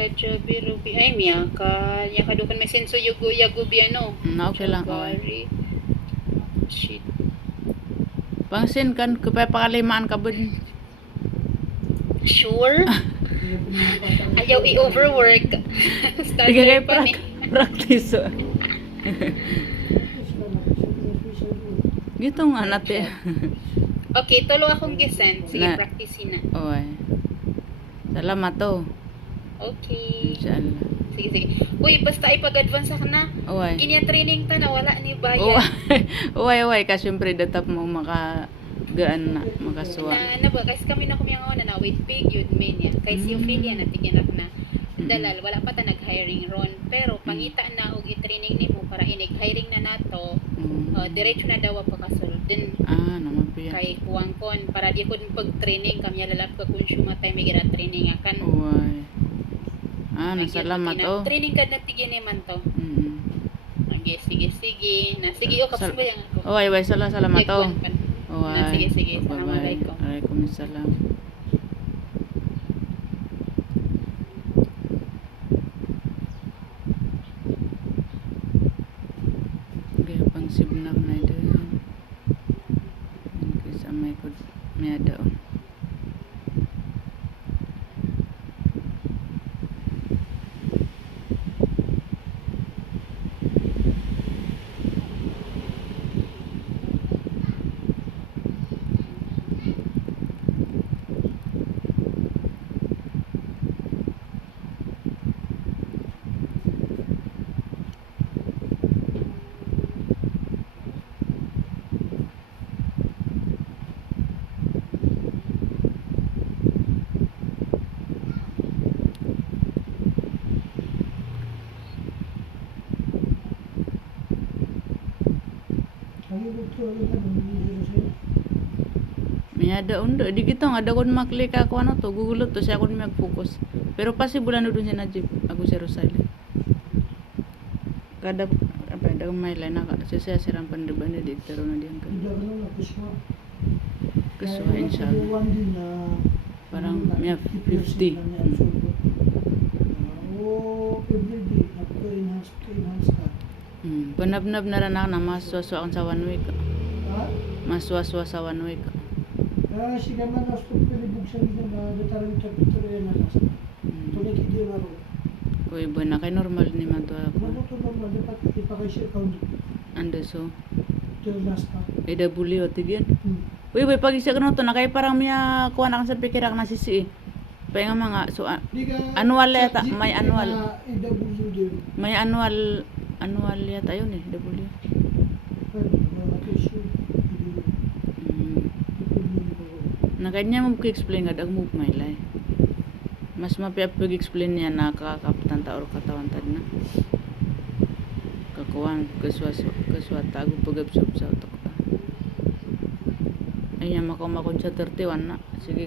Rajabi, Ruby. Ay, miyaka. Yaka dukan may senso yugo, yagubi, ano? Okay lang. Jabari. Shit. Pangsin kan, kapay pakalimaan ka ba? Sure? Ayaw i-overwork. Tiga kay Standard pa ni. practice. Gito nga natin. Okay, tulo akong gisend. Sige, Na- practice na. Oy. Salamat to. Okay. Inshallah. Sige, sige. Uy, basta ipag-advance ka na. Oy. Ginya training ta na wala ni bayad. Uway, ka syempre datap mo gaan na, makasuwa. Na ba, kasi kami na kumiyangaw na wait pig yun men ya. Kay si Ophelia na tiginak na. Dalal, wala pa ta nag-hiring ron. Pero pangita na og i-training nimo para inig-hiring na nato. Diretso na daw pa kasulod din. Naman piya. Kay kuwang kon para di ko pag-training kami lalap ka consumer time gira training akan. Uway. Nasalamat oh. Training kad na tigin man to. Okay, sige. Na sige o kapos mo yang ako. Uway, salamat oh. Na sige. Assalamualaikum. Waalaikumsalam. Okay, pang sibnak na ito. Kasi may ada oh. May ada undo di kita ada kon maklik ako ano to gugulot to siya kon mag-focus. Pero possible ano dun si Najib ako si Rosalie. Kada apa ada may line na siya siram pandaban na dito na diyan ka. Kaswa inshallah. Parang may 50. Panabnab na rin ako na maswaswa akong sa 1 week. Maswaswa sa 1 week. Siya man na stop pelibog sa nila na detalye kapitulo na last. Tuloy kidi na ro. Uy, ba na kay normal ni man to ako. Mabuto normal dapat ipakay account. Ando so. Till last pa. Ida buli o tigyan. Uy, pag isa ka to na kay parang miya kuha na kan sa pikirak na sisi. Pay nga mga so annual yata, may annual. May annual yata yun eh, W. Na kanya mo explain nga dag mo may lay. Mas mapiapig explain niya na kakaptan ta or katawan tad na. Kakuan kaswa tago pagabsob sa utak ta. Ay makon sa 31 na. Sige